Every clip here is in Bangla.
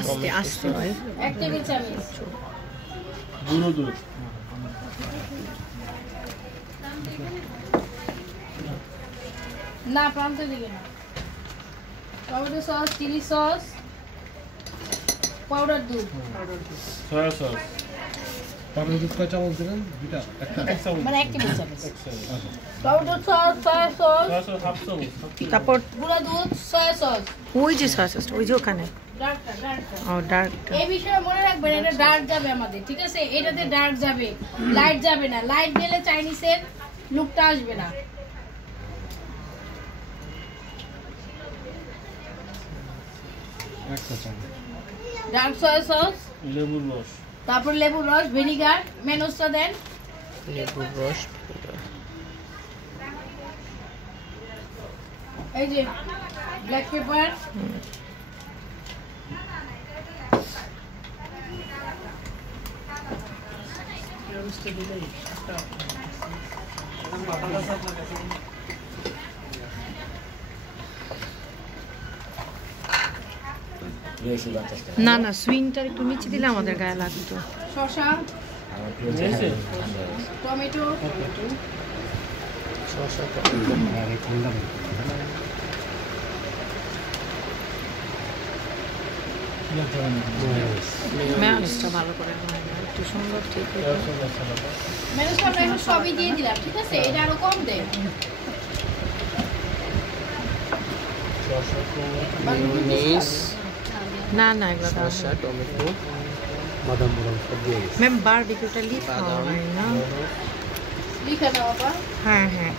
আস্তে আস্তে ভাই। 1 টেবিল চামচ গুঁড়ো দুধ, না প্রান্ত দিকে না, tomato sauce, chilli sauce, powder দুধ, সয়া সস, পাউডার দুধ কয় চামচ দিবেন? দুইটা, একটা। এক চামচ, মানে 1 টেবিল চামচ, এক চামচ, tomato sauce, soya sauce, soya sauce half চামচ, তারপর গুঁড়া দুধ, সয়া সস, ওই যে সস ওই যে ওখানে ডার্কটা। ও ডার্ক। এই বিষয়ে মনে রাখবেন, এটা ডার্ক যাবে আমাদের, ঠিক আছে? এটাতে ডার্ক যাবে, লাইট যাবে না। লাইট গেলে চাইনিজের লুকটা আসবে না। একটা চামচ। ডার্ক সয়া সস, লেবুর রস, তারপর লেবুর রস, ভিনিগার, মেনসটা দেন, লেবুর রস, এই যে ব্ল্যাক পেপার, না না সুইংটা একটু নিচে দিলে আমাদের গায়ে লাগতো। শসা, টমেটো, মেয়োনিজটা ভালো করে একটু সুন্দর ঠিক মেনসটা আমরা এখন সবই দিয়ে দিলাম, ঠিক আছে? এটা আরো কম দেন। মেয়োনিজ, না না এগুলো দাও শসা, টমেটো, বাদাম বাদাম সব দিয়ে গেছে। ম্যাম বারবিকিউটা লিভ খাওয়া হয় না? লিখে নাও আবার। হ্যাঁ হ্যাঁ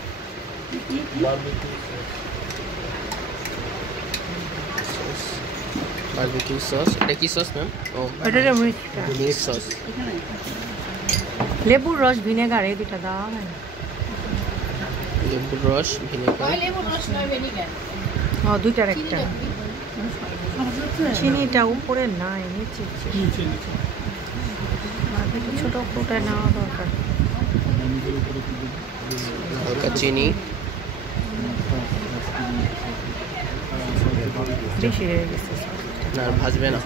বারবিকিউ সস। এটা কি সস ম্যাম? ও ওটা মিক্সটা মিক্স সস। লেবুর রস ভিনেগার এই দুটা দেওয়া হয় না? লেবুর রস, ভিনেগার, হয় লেবুর রস নয় ভিনিগার। ও দুইটার চিনি একটা। রাখবি? চিনিটা উপরে নাই নিচে একটু ছোট কোটায় নেওয়া দরকার। হালকা চিনি, বেশি হয়ে গেছে। না আর ভাজবে না।